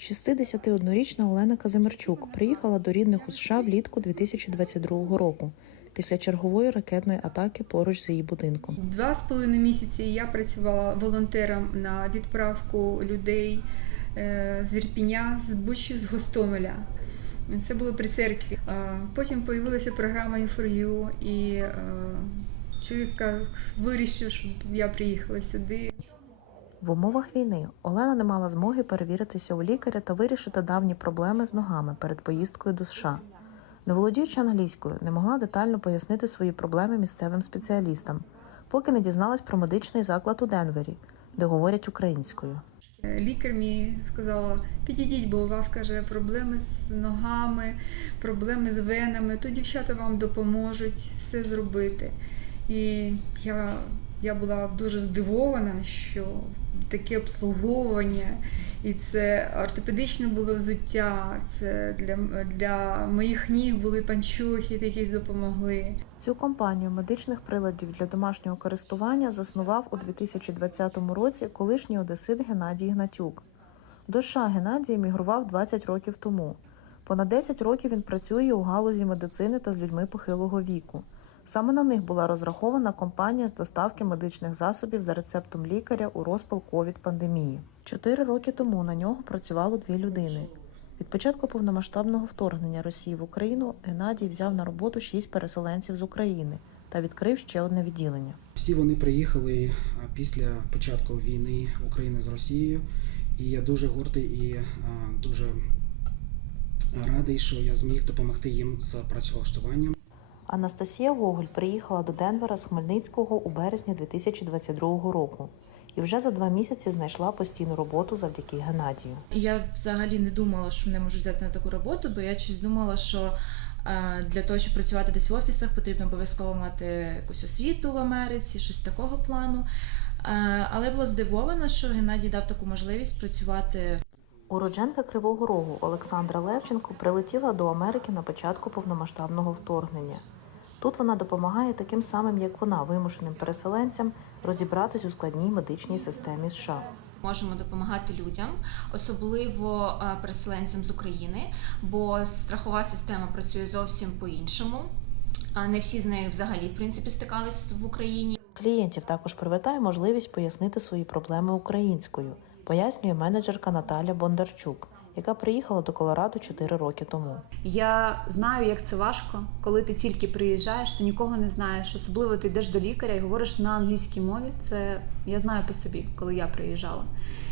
61-річна Олена Казимирчук приїхала до рідних у США влітку 2022 року після чергової ракетної атаки поруч з її будинком. Два з половиною місяці я працювала волонтером на відправку людей е, з Ірпіня, з Бучі, з Гостомеля. Це було при церкві. Потім з'явилася програма U4U, і е, чоловік вирішив, щоб я приїхала сюди. В умовах війни Олена не мала змоги перевіритися у лікаря та вирішити давні проблеми з ногами перед поїздкою до США. Не володіючи англійською, не могла детально пояснити свої проблеми місцевим спеціалістам, поки не дізналась про медичний заклад у Денвері, де говорять українською. Лікар мені сказала, підійдіть, бо у вас каже проблеми з ногами, проблеми з венами, то дівчата вам допоможуть все зробити. І я, я була дуже здивована, що таке обслуговування, і це ортопедичне було взуття, це для, для моїх ніг були панчохи, які допомогли. Цю компанію медичних приладів для домашнього користування заснував у 2020 році колишній одесит Геннадій Гнатюк. До США Геннадій емігрував 20 років тому. Понад 10 років він працює у галузі медицини та з людьми похилого віку. Саме на них була розрахована компанія з доставки медичних засобів за рецептом лікаря у розпал ковід-пандемії. Чотири роки тому на нього працювало дві людини. Від початку повномасштабного вторгнення Росії в Україну Геннадій взяв на роботу шість переселенців з України та відкрив ще одне відділення. Всі вони приїхали після початку війни України з Росією, і я дуже гордий і дуже радий, що я зміг допомогти їм з працевлаштуванням. Анастасія Гоголь приїхала до Денвера з Хмельницького у березні 2022 року і вже за два місяці знайшла постійну роботу завдяки Геннадію. Я взагалі не думала, що мене можуть взяти на таку роботу, бо я щось думала, що е, для того, щоб працювати десь в офісах, потрібно обов'язково мати якусь освіту в Америці, щось такого плану. Е, Але була здивована, що Геннадій дав таку можливість працювати Уродженка Кривого Рогу Олександра Левченко прилетіла до Америки на початку повномасштабного вторгнення. Тут вона допомагає таким самим, як вона, вимушеним переселенцям розібратись у складній медичній системі США. Можемо допомагати людям, особливо е, переселенцям з України, бо страхова система працює зовсім по-іншому. А Не всі з нею взагалі в принципі стикалися в Україні. Клієнтів також привертає можливість пояснити свої проблеми українською, пояснює менеджерка Наталя Бондарчук, яка приїхала до Колорадо 4 роки тому. Я знаю, як це важко, коли ти тільки приїжджаєш, ти нікого не знаєш. Особливо ти йдеш до лікаря і говориш на англійській мові. Це я знаю по собі, коли я приїжджала,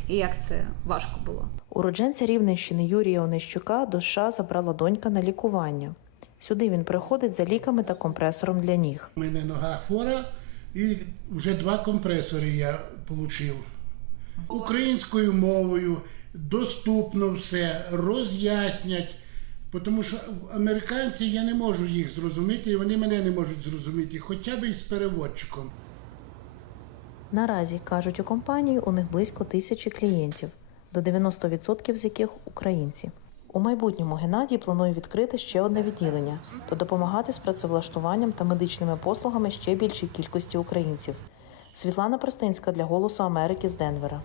і як це важко було. Уродженця Рівненщини Юрія Онищука до США забрала донька на лікування. Сюди він приходить за ліками та компресором для ніг. У мене нога хвора, і вже два компресори я отримав. Українською мовою доступно все, роз'яснять. Тому що американці я не можу їх зрозуміти, і вони мене не можуть зрозуміти, хоча б із переводчиком. Наразі кажуть у компанії, у них близько тисячі клієнтів, до 90% з яких українці. У майбутньому Геннадій планує відкрити ще одне відділення та допомагати з працевлаштуванням та медичними послугами ще більшій кількості українців. Світлана Простинська для Голосу Америки з Денвера.